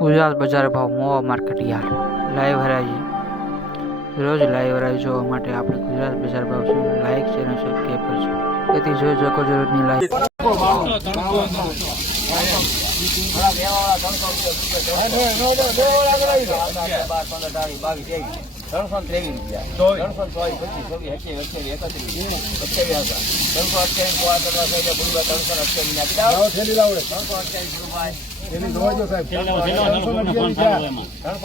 ગુજરાત બજાર ભાવ મોવા market yard live હરાજી. રોજ લાઈવ હરાજી જોવા માટે આપણે ગુજરાત બજાર ભાવ શું? લાઈક ચેનલ સબસ્ક્રાઈબ કરજો. તેથી જોઈ શકો છો લાઈવ ત્રણસો ત્રેવીસ રૂપિયા. ત્રણસો ચોવીસ પચીસ છવ્વીસ અઠ્યાવીસ અઠ્યાવીસ એકત્રીસ ત્રણસો અઠ્યાવીસ ત્રણસો અઠ્યાવીસ ના બીજા ત્રણસો અઠ્યાવીસ રૂપિયા ત્રણસો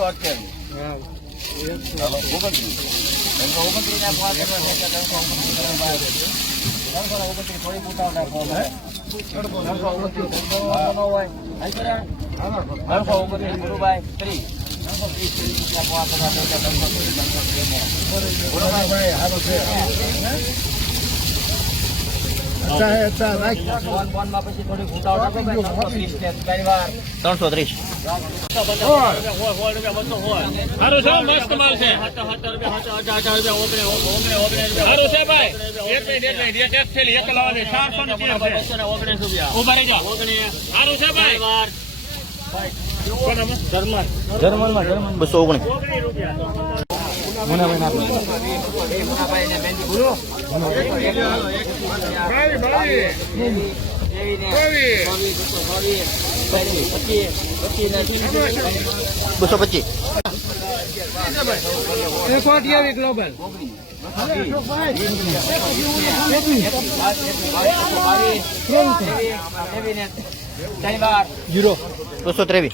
અઠ્યાવીસ ત્રણસો ત્રીસ. ત્રણસો ત્રીસ ત્રીસ રૂપિયા પાંચ ત્રણસો એટલે ત્રણસો ત્રીસ ત્રણસો ત્રીસ ફોન ફોનમાં પછી થોડી ઉતાવ નાખો ત્રણસો ત્રીસ ને ચાર વાર ત્રણસો ત્રીસ હારું છે મસ્ત માલ છે. હારું છે ભાઈ. એક મિનિટ એક મિનિટ એક એક થેલી એક લાવવાની ચારસો ને તેર છે. ઊભા રહેજો. હારું છે ભાઈ. કોનામાં? બસો ઓગણીસ. મુનાભાઈ ને બેનજી બોલો બાવી, બાવી. બસો પચીસ જીરો બસો ત્રેવીસ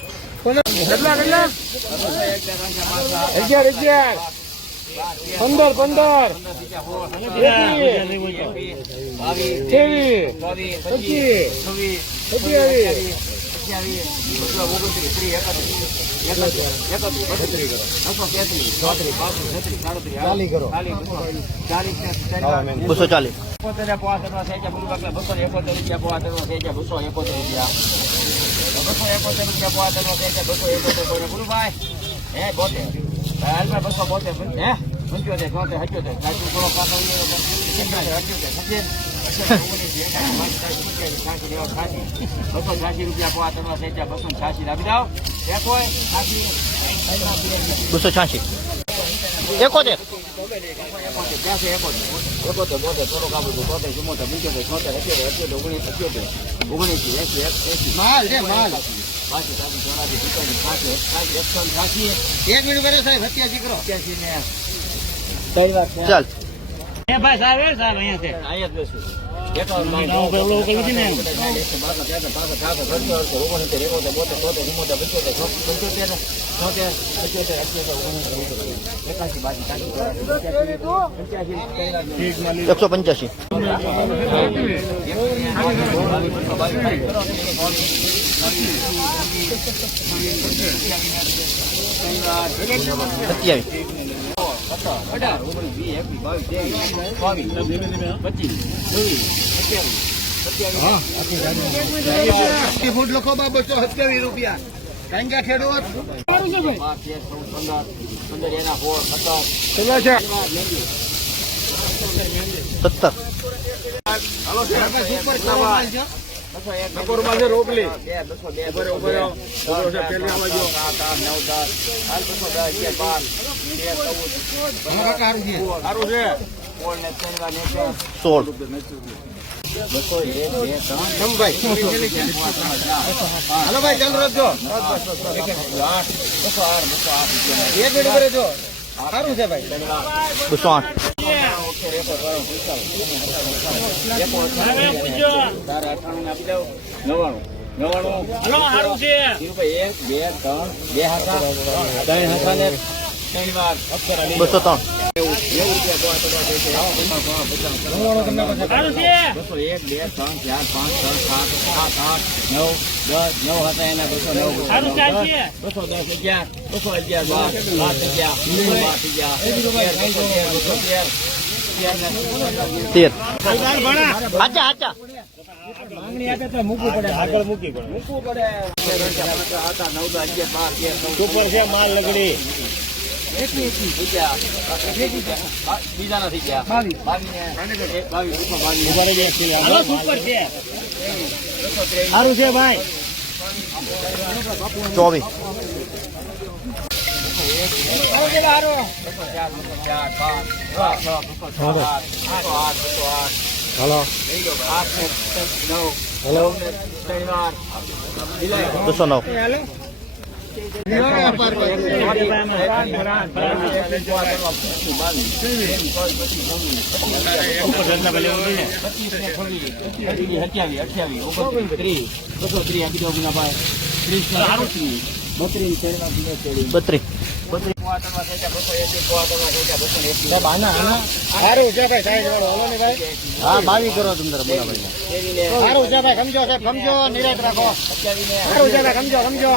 અગિયાર અગિયાર પંદર પંદર. ત્રેવીસ પચીસ બસો ચાલીસ. બસો એકોતેર રૂપિયા બસો એકોતેર રૂપિયા બસો એકોતેર બોલે ગુરુભાઈ હે બોતેર બસો બોતેર હે પંચોતેર ચોતેર અઠ્યોતેર સાચું થોડો બસો છ્યાસી રૂપિયા પાંચ ત્રણ છે બસો છ્યાસી હોય છ્યાસી બસો છ્યાસી એકોતેર એકોતેર બોતેર થોડો કાપું છું તોતેર ચુમ્મોતેર પંચોતેર છોતેર અત્યારે અત્યોતેર ઓગણીસ અત્યોતેર ઓગણીસ એસી એસી માલ છે માલ પાછી સાચી ચોરાસી પિસ્તાલીસ સાઠી સાઠી એકસો ને એક મિનિટ કરે સાહેબ અત્યાસી કરો અત્યાસી ને ત્રણ વાર ચાલ એ ભાઈ સાહેબ સાહેબ અહીંયા છે અહીંયા જ બેસું એકસો પંચ્યાસી, ફૂટ લખો બા બસો સત્યાવીસ રૂપિયા ખેડૂત સત્તર બસો નકોરમાં છે રોકલી બસો બે બસો હાલ બસો બસો ભાઈ. હાલો ચાલુ રાખજો. આઠ બસો આઠ બસો આઠ ભાઈ. બસો આઠ. હારું છે એક બે ત્રણ બે હાથા ત્રણ ત્રણ બસો ત્રણ બસો એક બે ત્રણ ચાર પાંચ છ સાત સાત આઠ નવ દસ નવ હતા એના બસો નવ બસો. દસ, અગિયાર બસો અગિયાર બાર બાર અગિયાર બાર અગિયાર બસો તેર તેર. તેર ને તેર હાચા હાચા મૂકવું પડે. આગળ મૂકી પડે. પડે. છે માલ લગડી. બીજા નથી ગયા સારું છે ભાઈ. ચોવીસ. ચાર ચાર પાંચ છ છ બસો છ આઠ બસો બસો ને ત્રણ વાર ઇલેવન બસો નવ સારું છે ભાઈ સાઈડ હલો ને ભાઈ હા બાવી કરો તમે તારા બોલા સારું છે ભાઈ સમજો સાહેબ સમજો નિરાત રાખો સારું છે ભાઈ સમજો સમજો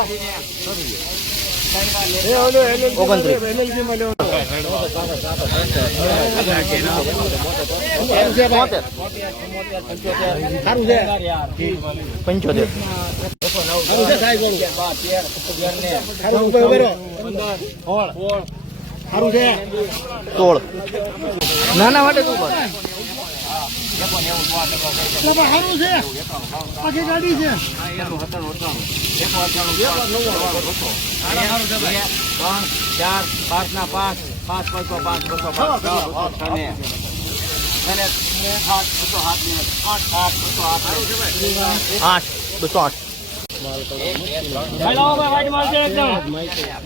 ભાઈ પંચોતેર સારું છે સોળ. નાના માટે તું સારું છે. આખી ગાડી છે ત્રણ ચાર પાંચ ના પાંચ પાંચ બસો પાંચ બસો આઠ બસો આઠ. આઠ હાલો ભાઈ વાઈટ માલ છે. એકદમ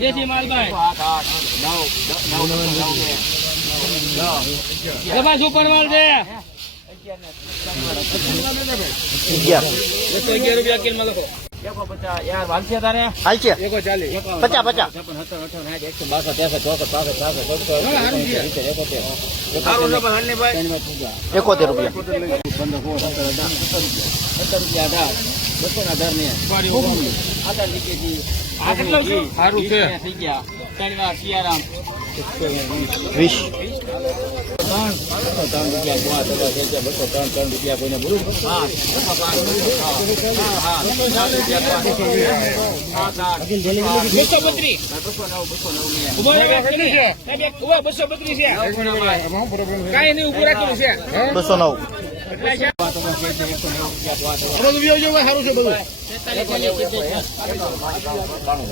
દેશી માલ ભાઈ. ભાઈ સુપર માલ છે અગિયાર. એકસો અગિયાર રૂપિયા કિલો લખો. એકોતેર. રૂપિયા. બસો ના દર ને આધાર લીકેજી આ કેટલું છે? સારું છે. થઈ ગયા. ત્રણ વાર સિયારામ. વીસ. ત્રણ. રૂપિયા ગોવા થઈ ગયા. બસો ત્રણ ત્રણ રૂપિયા કોઈને બોલું? બસો બત્રીસ. બસો. કાંઈ નહીં ઉભું રાખેલું છે. બસો નવ. બધું બી આવજો સારું છે બધું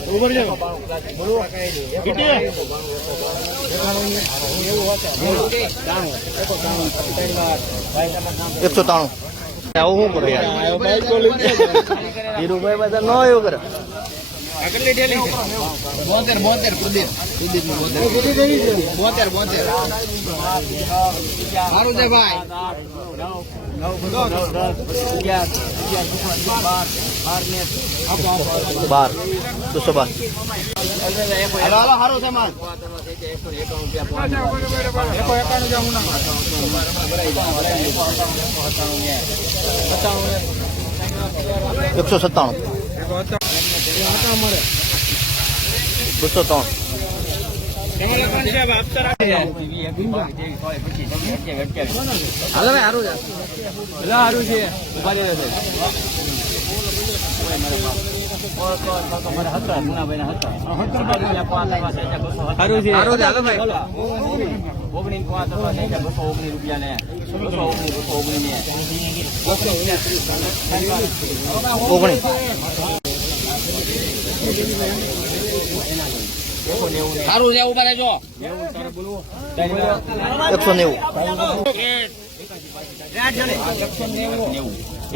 ઉપર જાઓ એકસો ત્રાણું આવું શું કરે યાર? ધીરુભાઈ બધા ન એવું કરે. બોતેર બોતેર કુદીર બોતેર બોતેર. સારું છે ભાઈ. બાર. બસો બાર. હાલો હાલો સારું છે માલ. એકસો સત્તાણું. બસો ત્રણ ઓગણી પાંચ બસો ઓગણીસ રૂપિયા ને બસો ઓગણીસ બસો ઓગણીસ ને ઓગણીસ. સારું છે ઊભા રહેજો એકસો નેવું.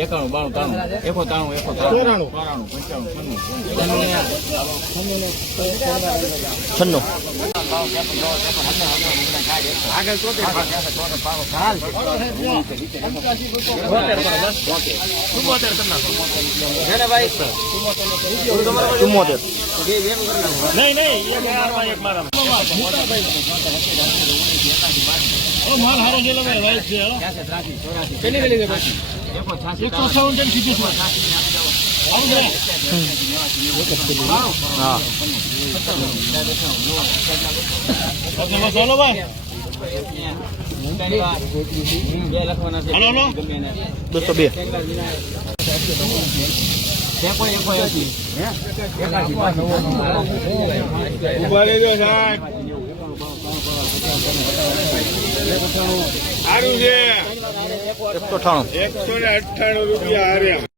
એકાણું બાણું ત્રાણું. એકો ત્રાણું એકો ત્રાણું. ચોરાણું. પંચાણું છન્નું. છન્નું. ચુમ્મોતેર. નહીં નહીં એક મારા માલ હારો છે લો ભાઈ છે? હો. કેટલી છે પછી એકસો અઠાવન કેમ સીધી છે. હાલો ભાઈ. બસો બે. એકો એકો એસી ઊભા રહેજો સાહેબ. સારું છે. એકસો અઠાણું. એકસો ને અઠ્ઠાણું રૂપિયા હાર્યા.